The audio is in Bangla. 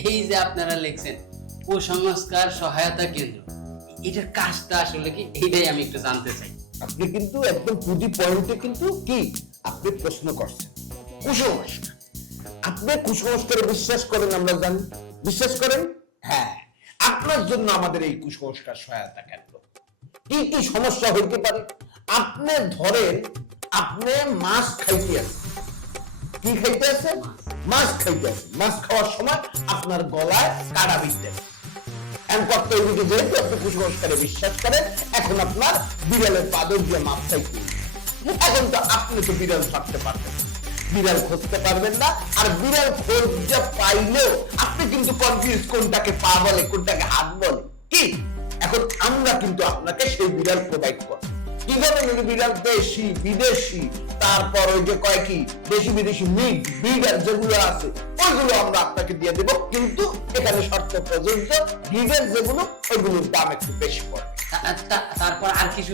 এই যে আপনারা লিখছেন কুসংস্কার সহায়তা কেন্দ্র, এটার কাজটা আসলে কি, এইটাই আমি একটু জানতে চাই। আপনি কিন্তু একদম টু দি পয়েন্টে কিন্তু কি আপনি প্রশ্ন করছেন। কুসংস্কার, আপনি কুসংস্কারে বিশ্বাস করেন, আমরা জানি বিশ্বাস করেন। হ্যাঁ, আপনার জন্য আমাদের এই কুসংস্কার সহায়তা কেন্দ্র। কি কি সমস্যা হইতে পারে? আপনি ধরেন আপনি মাছ খাইতে আছেন, কি খাইতে আছেন? মাছ খাইতে আছেন। মাছ খাওয়ার সময় আপনার গলায় কাঁটা বিঁধতে যেহেতু আপনি কুসংস্কারে বিশ্বাস করেন, এখন আপনার বিড়ালের পাদর দিয়ে মাপ চাইতে, এখন তো আপনি তো বিড়াল ছাড়তে পারবেন, বিড়াল খুঁজতে পারবেন না। আর বিড়াল খোঁজা পাইলেও আপনি কিন্তু কনফিউজ, কোনটাকে পা বলে কোনটাকে হাত বলে। কি এখন আমরা কিন্তু আপনাকে সেই বিড়াল প্রোভাইড করি। কি করবেন? বিড়াল দেশি বিদেশি, তারপর ওই যে কয় কি দেশি বিদেশি মিক্স ব্রিডার যেগুলো আছে ওইগুলো আমরা আপনাকে দিয়ে দেব। কিন্তু এখানে শর্ত প্রযোজ্য, ব্রিডার যেগুলো ওইগুলোর দাম একটু বেশি পড়বে।